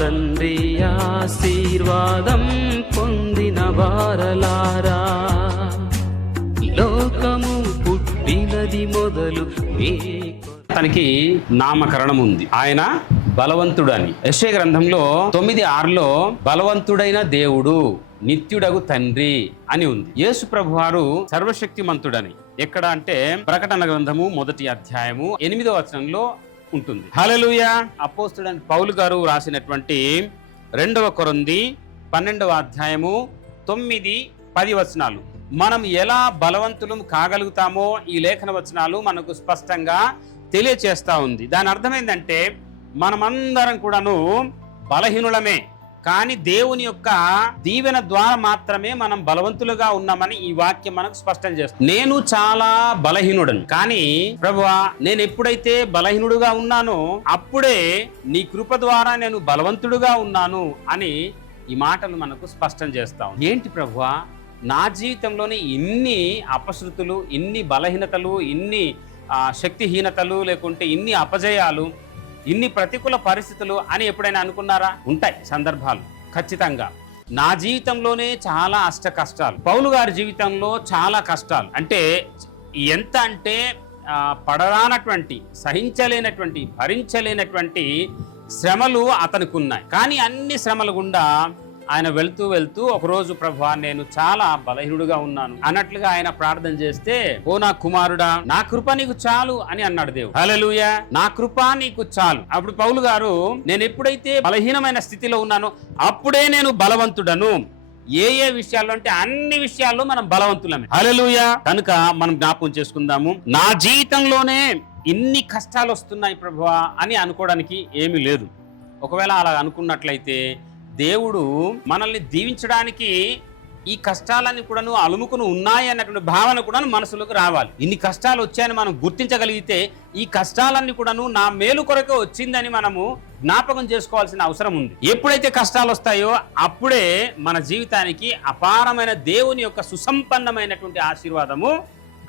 తండ్రి ఆశీర్వాదం పొందిన వారలారా, లోకము పుట్టినది మొదలు తనకి నామకరణం ఉంది. ఆయన బలవంతుడు అని యెషయా గ్రంథంలో 9:6లో బలవంతుడైన దేవుడు నిత్యుడగు తండ్రి అని ఉంది. యేసు ప్రభువారు సర్వశక్తిమంతుడని ఎక్కడ అంటే ప్రకటన గ్రంథము 1వ అధ్యాయము 8వ వచనంలో ఉంటుంది. హల్లెలూయా. అపోస్తలుడైన పౌలు గారు రాసినటువంటి 2వ కొరింథీ 12వ అధ్యాయము 9-10 వచనాలు మనం ఎలా బలవంతులం కాగలుగుతామో ఈ లేఖన వచనాలు మనకు స్పష్టంగా తెలియచేస్తా ఉంది. దాని అర్థం ఏంటంటే మనమందరం కూడాను బలహీనులమే, కానీ దేవుని యొక్క దీవెన ద్వారా మాత్రమే మనం బలవంతులుగా ఉన్నామని ఈ వాక్యం మనకు స్పష్టం చేస్తుంది. నేను చాలా బలహీనుడను, కానీ ప్రభువా నేను ఎప్పుడైతే బలహీనుడుగా ఉన్నానో అప్పుడే నీ కృప ద్వారా నేను బలవంతుడుగా ఉన్నాను అని ఈ మాటలు మనకు స్పష్టం చేస్తాం. ఏంటి ప్రభువా, నా జీవితంలోనే ఇన్ని అపశృతులు, ఇన్ని బలహీనతలు, ఇన్ని శక్తిహీనతలు, లేకుంటే ఇన్ని అపజయాలు, ఇన్ని ప్రతికూల పరిస్థితులు అని ఎప్పుడైనా అనుకున్నారా? ఉంటాయి సందర్భాలు ఖచ్చితంగా. నా జీవితంలోనే చాలా అష్ట కష్టాలు, పౌలు గారి జీవితంలో చాలా కష్టాలు. అంటే ఎంత అంటే పడరానటువంటి, సహించలేనటువంటి, భరించలేనటువంటి శ్రమలు అతనికి ఉన్నాయి. కానీ అన్ని శ్రమల గుండా ఆయన వెళ్తూ వెళ్తూ ఒకరోజు ప్రభువా నేను చాలా బలహీనుడుగా ఉన్నాను అన్నట్లుగా ఆయన ప్రార్థన చేస్తే, ఓ నా కుమారుడా నా కృప నీకు చాలు అని అన్నాడు దేవుడు. హల్లెలూయా. నా కృప నీకు చాలు. అప్పుడు పౌలు గారు నేను ఎప్పుడైతే బలహీనమైన స్థితిలో ఉన్నానో అప్పుడే నేను బలవంతుడను. ఏ విషయాల్లో అంటే అన్ని విషయాల్లో మనం బలవంతులమే. హల్లెలూయా. కనుక మనం జ్ఞాపకం చేసుకుందాము, నా జీవితంలోనే ఇన్ని కష్టాలు వస్తున్నాయి ప్రభువా అని అనుకోవడానికి ఏమీ లేదు. ఒకవేళ అలా అనుకున్నట్లయితే దేవుడు మనల్ని దీవించడానికి ఈ కష్టాలన్నీ కూడాను అలుముకుని ఉన్నాయి అన్నటువంటి భావన కూడా మనసులోకి రావాలి. ఇన్ని కష్టాలు వచ్చాయని మనం గుర్తించగలిగితే ఈ కష్టాలన్నీ కూడాను నా మేలు కొరకే వచ్చిందని మనము జ్ఞాపకం చేసుకోవాల్సిన అవసరం ఉంది. ఎప్పుడైతే కష్టాలు వస్తాయో అప్పుడే మన జీవితానికి అపారమైన దేవుని యొక్క సుసంపన్నమైనటువంటి ఆశీర్వాదము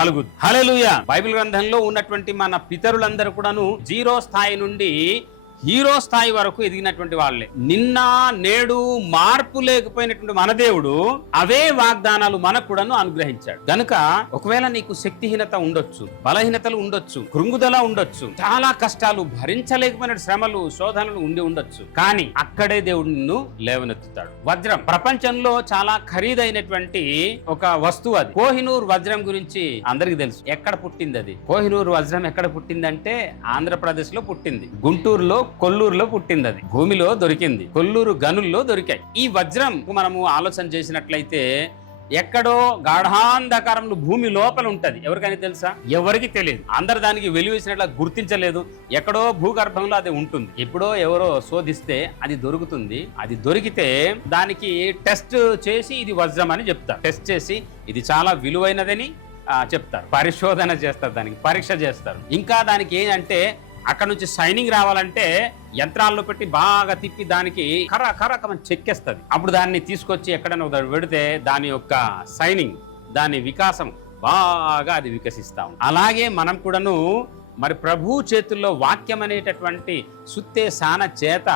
కలుగుద్ది. హల్లెలూయా. బైబిల్ గ్రంథంలో ఉన్నటువంటి మన పితరులందరూ కూడాను 0 స్థాయి నుండి హీరో స్థాయి వరకు ఎదిగినటువంటి వాళ్ళే. నిన్న నేడు మార్పు లేకపోయినటువంటి మన దేవుడు అవే వాగ్దానాలు మనకు కూడాను అనుగ్రహించాడు. కనుక ఒకవేళ నీకు శక్తిహీనత ఉండొచ్చు, బలహీనతలు ఉండొచ్చు, కృంగుదల ఉండొచ్చు, చాలా కష్టాలు, భరించలేకపోయిన శ్రమలు, శోధనలు ఉండి ఉండొచ్చు, కానీ అక్కడే దేవుడు నిన్ను లేవనెత్తుతాడు. వజ్రం ప్రపంచంలో చాలా ఖరీదైనటువంటి ఒక వస్తువు అది. కోహినూర్ వజ్రం గురించి అందరికి తెలుసు. ఎక్కడ పుట్టింది అది? కోహినూర్ వజ్రం ఎక్కడ పుట్టిందంటే ఆంధ్రప్రదేశ్ లో పుట్టింది. గుంటూరులో, కొల్లూరులో పుట్టింది. అది భూమిలో దొరికింది. కొల్లూరు గనుల్లో దొరికాయి. ఈ వజ్రం మనము ఆలోచన చేసినట్లయితే ఎక్కడో గాఢాంధకారంలో భూమి లోపల ఉంటది. ఎవరికైనా తెలుసా? ఎవరికి తెలియదు. అందరు దానికి వెలువేసినట్లా గుర్తించలేదు. ఎక్కడో భూగర్భంలో అది ఉంటుంది. ఎప్పుడో ఎవరో శోధిస్తే అది దొరుకుతుంది. అది దొరికితే దానికి టెస్ట్ చేసి ఇది వజ్రం అని చెప్తారు. టెస్ట్ చేసి ఇది చాలా విలువైనదని చెప్తారు. పరిశోధన చేస్తారు, దానికి పరీక్ష చేస్తారు. ఇంకా దానికి ఏంటంటే అక్కడ నుంచి షైనింగ్ రావాలంటే యంత్రాల్లో పెట్టి బాగా తిప్పి దానికి కర్ర చెక్కేస్తుంది. అప్పుడు దాన్ని తీసుకొచ్చి ఎక్కడైనా పెడితే దాని యొక్క షైనింగ్, దాని వికాసం బాగా అది వికసిస్తాం. అలాగే మనం కూడాను మరి ప్రభు చేతుల్లో వాక్యం అనేటటువంటి సుత్తే సాన చేత,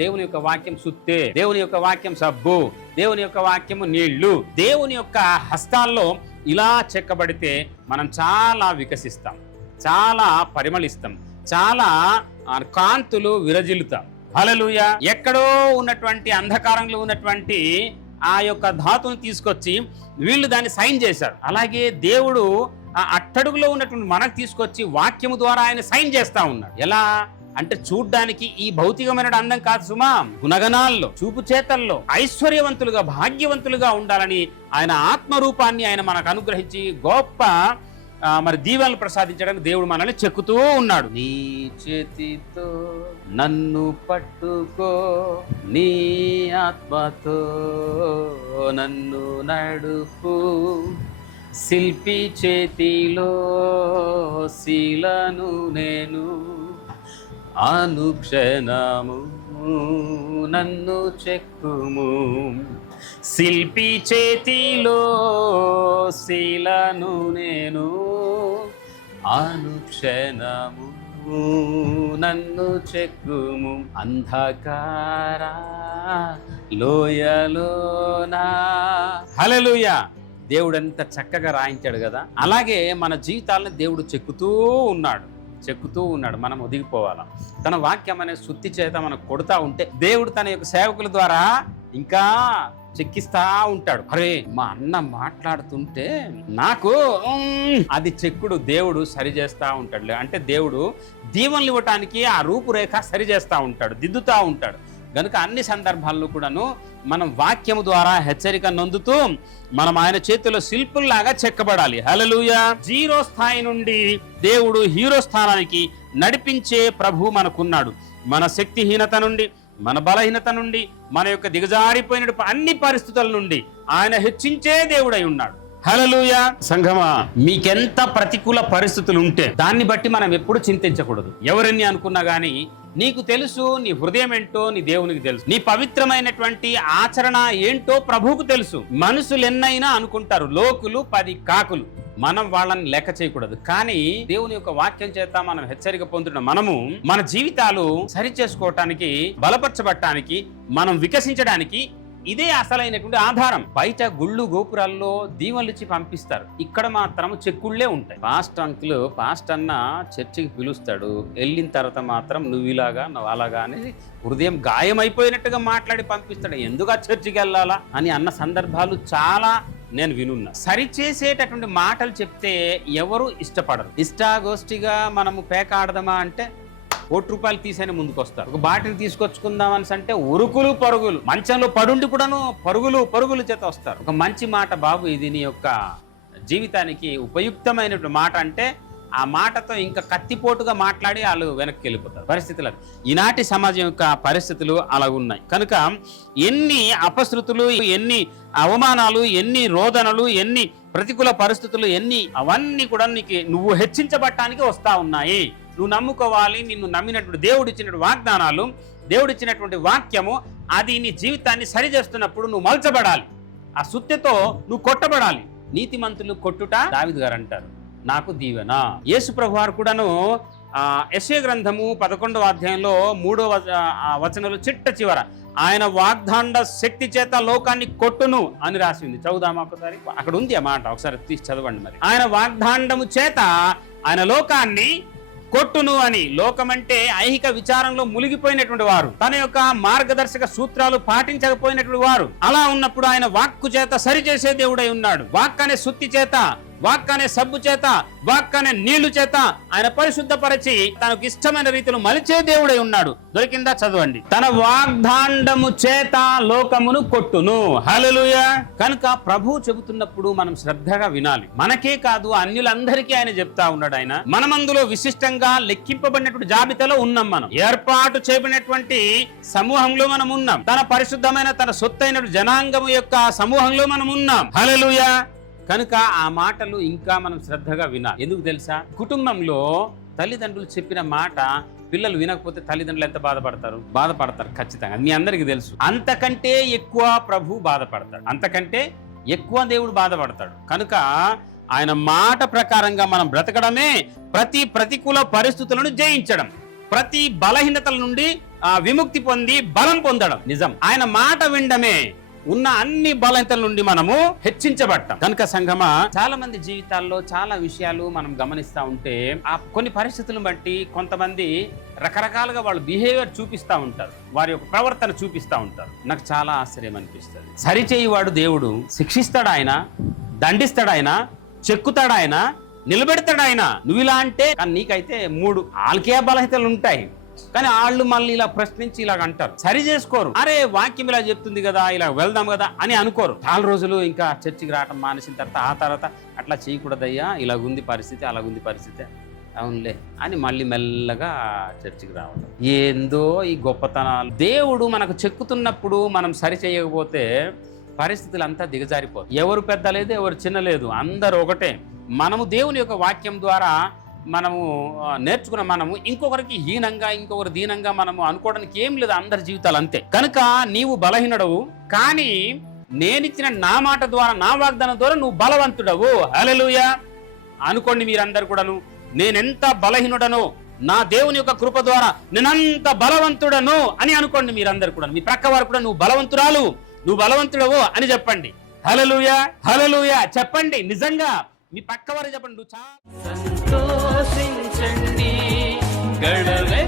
దేవుని యొక్క వాక్యం సుత్తే, దేవుని యొక్క వాక్యం సబ్బు, దేవుని యొక్క వాక్యము నీళ్లు, దేవుని యొక్క హస్తాల్లో ఇలా చెక్కబడితే మనం చాలా వికసిస్తాం, చాలా పరిమళిస్తాం, చాలా కాంతులు విరజిల్లుతాం. హల్లెలూయా. ఎక్కడో ఉన్నటువంటి అంధకారంలో ఉన్నటువంటి ఆ యొక్క ధాతుని తీసుకొచ్చి వీళ్ళు దాన్ని సైన్ చేశారు. అలాగే దేవుడు ఆ అట్టడుగులో ఉన్నటువంటి మనకు తీసుకొచ్చి వాక్యము ద్వారా ఆయన సైన్ చేస్తా ఉన్నాడు. ఎలా అంటే చూడ్డానికి ఈ భౌతికమైన అందం కాదు సుమా, గుణగణాల్లో, చూపు చేతల్లో ఐశ్వర్యవంతులుగా, భాగ్యవంతులుగా ఉండాలని ఆయన ఆత్మరూపాన్ని ఆయన మనకు అనుగ్రహించి గొప్ప మరి దీవెనలు ప్రసాదించడానికి దేవుడు మనల్ని చెక్కుతూ ఉన్నాడు. నీ చేతితో నన్ను పట్టుకో, నీ ఆత్మతో నన్ను నడుపు, శిల్పి చేతిలో శీలను నేను, అనుక్షణము నన్ను చెక్కుము, శిల్పి చేతిలో శీలను నేను, అనుక్షణము నన్ను చెక్కుము అంధకార లోయలోనా. హల్లెలూయా. దేవుడు ఎంత చక్కగా రాయించాడు కదా. అలాగే మన జీవితాలను దేవుడు చెక్కుతూ ఉన్నాడు. మనం ఒదిగిపోవాలా. తన వాక్యం అనే సుత్తి చేత మనకు కొడుతూ ఉంటే దేవుడు తన యొక్క సేవకుల ద్వారా ఇంకా చెక్కిస్తా ఉంటాడు. అరే మా అన్న మాట్లాడుతుంటే నాకు అది చెక్కుడు దేవుడు సరి చేస్తా ఉంటాడు. అంటే దేవుడు దీవెనలు ఇవ్వటానికి ఆ రూపురేఖ సరి చేస్తా ఉంటాడు, దిద్దుతా ఉంటాడు. కనుక అన్ని సందర్భాల్లో కూడాను మనం వాక్యము ద్వారా హెచ్చరిక నొందుతూ మనం ఆయన చేతిలో శిల్పుల్లాగా చెక్కబడాలి. హల్లెలూయా. జీరో స్థాయి నుండి దేవుడు హీరో స్థానానికి నడిపించే ప్రభు మనకున్నాడు. మన శక్తిహీనత నుండి, మన బలహీనత నుండి, మన యొక్క దిగజారిపోయిన అన్ని పరిస్థితుల నుండి ఆయన హెచ్చించే దేవుడై ఉన్నాడు. హల్లెలూయా. సంఘమా, మీకెంత ప్రతికూల పరిస్థితులు ఉంటే దాన్ని బట్టి మనం ఎప్పుడు చింతించకూడదు. ఎవరని అనుకున్నా గానీ నీకు తెలుసు, నీ హృదయం ఏంటో నీ దేవునికి తెలుసు. నీ పవిత్రమైనటువంటి ఆచరణ ఏంటో ప్రభువుకు తెలుసు. మనుషులు ఎన్నైనా అనుకుంటారు, లోకులు 10 కాకులు. మనం వాళ్ళని లెక్క చేయకూడదు. కానీ దేవుని యొక్క వాక్యం చేత మనం హెచ్చరిక పొందుతున్న మనము మన జీవితాలు సరి చేసుకోవటానికి, బలపరచబడటానికి, మనం వికసించడానికి ఇదే అసలైనటువంటి ఆధారం. బయట గుళ్ళు గోపురాల్లో దీవెనలు ఇచ్చి పంపిస్తారు, ఇక్కడ మాత్రం చెక్కుళ్ళే ఉంటాయి. పాస్ట్ అన్న చర్చికి పిలుస్తాడు, వెళ్ళిన తర్వాత మాత్రం నువ్వు ఇలాగా నువ్వు అలాగా అనేది హృదయం గాయమైపోయినట్టుగా మాట్లాడి పంపిస్తాడు. ఎందుకు ఆ చర్చికి వెళ్ళాలా అని అన్న సందర్భాలు చాలా నేను వినున్నా. సరిచేసేటటువంటి మాటలు చెప్తే ఎవరు ఇష్టపడరు. ఇష్టాగోష్ఠిగా మనము పేక ఆడదామా అంటే ₹1 తీసైనా ముందుకు వస్తారు. ఒక బాటిల్ తీసుకొచ్చుకుందామని అంటే ఉరుకులు పరుగులు, మంచంలో పడుండి కూడాను పరుగులు చేత వస్తారు. ఒక మంచి మాట బాబు, ఇది నీ యొక్క జీవితానికి ఉపయుక్తమైనటువంటి మాట అంటే ఆ మాటతో ఇంకా కత్తిపోటుగా మాట్లాడి వాళ్ళు వెనక్కి వెళ్ళిపోతారు. పరిస్థితులు ఈనాటి సమాజం యొక్క పరిస్థితులు అలా ఉన్నాయి. కనుక ఎన్ని అపశృతులు, ఎన్ని అవమానాలు, ఎన్ని రోదనలు, ఎన్ని ప్రతికూల పరిస్థితులు, అవన్నీ కూడా నువ్వు హెచ్చించబడటానికి వస్తా ఉన్నాయి. నువ్వు నమ్ముకోవాలి. నిన్ను నమ్మినటువంటి దేవుడిచ్చినటువంటి వాగ్దానాలు, దేవుడిచ్చినటువంటి వాక్యము, అది నీ జీవితాన్ని సరి చేస్తున్నప్పుడు నువ్వు మలచబడాలి. ఆ సుత్తెతో నువ్వు కొట్టబడాలి. నీతిమంతులు కొట్టుట దావీదు గారు అంటారు, నాకు దీవెన. యేసు ప్రభు వారు కూడాను యెషయా గ్రంథము 11వ అధ్యాయంలో 3వ వచనంలో చిట్ట చివర ఆయన వాగ్దాండ శక్తి చేత లోకాన్ని కొట్టును అని రాసింది. చదువుదామా ఒకసారి? అక్కడ ఉంది ఆ మాట, ఒకసారి తీసి చదవండి. మరి ఆయన వాగ్దాండము చేత ఆయన లోకాన్ని కొట్టును అని. లోకమంటే ఐహిక విచారంలో మునిగిపోయినటువంటి వారు, తన యొక్క మార్గదర్శక సూత్రాలు పాటించకపోయినటువంటి వారు. అలా ఉన్నప్పుడు ఆయన వాక్కు చేత సరిచేసే దేవుడై ఉన్నాడు. వాక్ అనే సుత్తి చేత, వాక్ అనే సబ్బు చేత, వాక్ అనే నీళ్లు చేత ఆయన పరిశుద్ధపరిచి తనకు ఇష్టమైన రీతిలో మలిచే దేవుడై ఉన్నాడు. దొరికిందా? చదవండి. తన వాగ్దాండము చేత లోకమును కొట్టును. హల్లెలూయా. కనుక ప్రభువు చెబుతున్నప్పుడు మనం శ్రద్ధగా వినాలి. మనకే కాదు, అన్యులందరికీ ఆయన చెప్తా ఉన్నాడు. ఆయన మనమందులో విశిష్టంగా లెక్కింపబడినటువంటి జాబితాలో ఉన్నాం. మనం ఏర్పాటు చేయబడినటువంటి సమూహంలో మనం ఉన్నాం. తన పరిశుద్ధమైన, తన సొత్తైన జనాంగము యొక్క సమూహంలో మనం ఉన్నాం. హల్లెలూయా. కనుక ఆ మాటలు ఇంకా మనం శ్రద్ధగా వినాలి. ఎందుకు తెలుసా? కుటుంబంలో తల్లిదండ్రులు చెప్పిన మాట పిల్లలు వినకపోతే తల్లిదండ్రులు ఎంత బాధపడతారు ఖచ్చితంగా. మీ అందరికీ తెలుసు. అంతకంటే ఎక్కువ ప్రభు బాధపడతాడు, అంతకంటే ఎక్కువ దేవుడు బాధపడతాడు. కనుక ఆయన మాట ప్రకారంగా మనం బ్రతకడమే ప్రతి ప్రతికూల పరిస్థితులను జయించడం, ప్రతి బలహీనతల నుండి విముక్తి పొంది బలం పొందడం నిజం. ఆయన మాట వినడమే ఉన్న అన్ని బలహీనతల నుండి మనము హెచ్చించబడతాం. కనుక సంఘమా, చాలా మంది జీవితాల్లో చాలా విషయాలు మనం గమనిస్తూ ఉంటే ఆ కొన్ని పరిస్థితులను బట్టి కొంతమంది రకరకాలుగా వాళ్ళు బిహేవియర్ చూపిస్తూ ఉంటారు, వారి యొక్క ప్రవర్తన చూపిస్తూ ఉంటారు. నాకు చాలా ఆశ్చర్యం అనిపిస్తుంది. సరిచేయువాడు దేవుడు. శిక్షిస్తాడు ఆయన, దండిస్తాడు ఆయన, చెక్కుతాడు ఆయన, నిలబెడతాడు ఆయన. నువ్వు ఇలా అంటే నీకైతే 3 ఆల్కే బలహీనతలు ఉంటాయి. కానీ వాళ్ళు మళ్ళీ ఇలా ప్రశ్నించి ఇలాగ అంటారు, సరి చేసుకోరు. అరే వాక్యం ఇలా చెప్తుంది కదా, ఇలా వెళ్దాం కదా అని అనుకోరు. చాలా రోజులు ఇంకా చర్చికి రావటం మానేసిన తర్వాత ఆ తర్వాత అట్లా చేయకూడదయ్యా, ఇలాగుంది పరిస్థితి, అలాగుంది పరిస్థితి, అవునులే అని మళ్ళీ మెల్లగా చర్చికి రావడం. ఏందో ఈ గొప్పతనాలు. దేవుడు మనకు చెక్కుతున్నప్పుడు మనం సరి చేయకపోతే పరిస్థితులు అంతా దిగజారిపోతాయి. ఎవరు పెద్ద లేదు, ఎవరు చిన్న లేదు, అందరూ ఒకటే. మనము దేవుని యొక్క వాక్యం ద్వారా మనము నేర్చుకున్న మనము ఇంకొకరికి హీనంగా, ఇంకొకరు దీనంగా మనము అనుకోవడానికి ఏం లేదు. అందరి జీవితాలు అంతే. కనుక నీవు బలహీనుడవు, కానీ నేనిచ్చిన నా మాట ద్వారా, నా వాగ్దానం ద్వారా నువ్వు బలవంతుడవు. హల్లెలూయా. అనుకోండి మీరందరూ కూడాను, నేనెంత బలహీనుడనో నా దేవుని యొక్క కృప ద్వారా నేనంత బలవంతుడను అని అనుకోండి. మీరందరూ కూడా, మీ ప్రక్క వారు కూడా, నువ్వు బలవంతురాలు, నువ్వు బలవంతుడవు అని చెప్పండి. హల్లెలూయా, హల్లెలూయా చెప్పండి. నిజంగా మీ పక్క వారు చెప్పండి, నువ్వు చాలా సంతోషించండి, గడవె